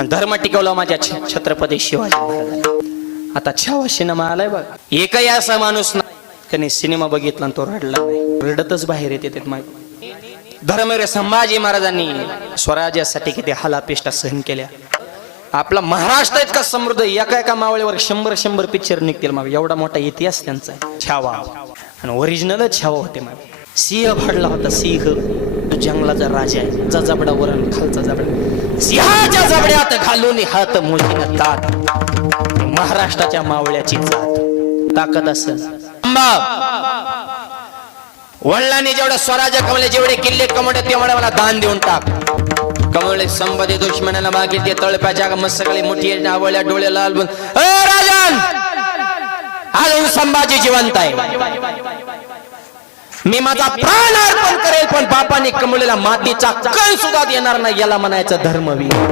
आणि धर्म टिकवला माझ्या छत्रपती शिवाजी महाराजांनी। आता छावा सिनेमा आलाय बघ, एकही असा माणूस नाही त्याने सिनेमा बघितला आणि तो रडला नाही, रडतच बाहेर येते मागे। धर्मवीर संभाजी महाराजांनी स्वराज्यासाठी किती हालापेष्टा सहन केल्या। आपला महाराष्ट्र इतका समृद्ध, एका एका मावळीवर 100 पिक्चर निघतील मग, एवढा मोठा इतिहास त्यांचा आहे। छावा आणि ओरिजिनलच छावा होते मग। सिंह फाडला होता, सिंह जंगलाचा राजा आहे, जबडा वरण खालचा जबडा, सिंहाच्या जबड्यात घालून हात मोजीन तात, महाराष्ट्राच्या मावळ्याची जात ताकद असेल। वडिलांनी जेवढं स्वराज्य कमवले, जेवढे किल्ले कमवले तेवढे मला दान देऊन टाक। कमवले संपदे दुश्मनाला मागितले, तळप्याच्या मस्तकाली मोठी नावळ्या डोळे लाल बन, राजन अजून संभाजी जिवंत आहे, मी माझा प्राण अर्पण करेल पण बापाने कमवलेला मातीचा कण सुद्धा देणार नाही, याला म्हणायचं धर्मवीर।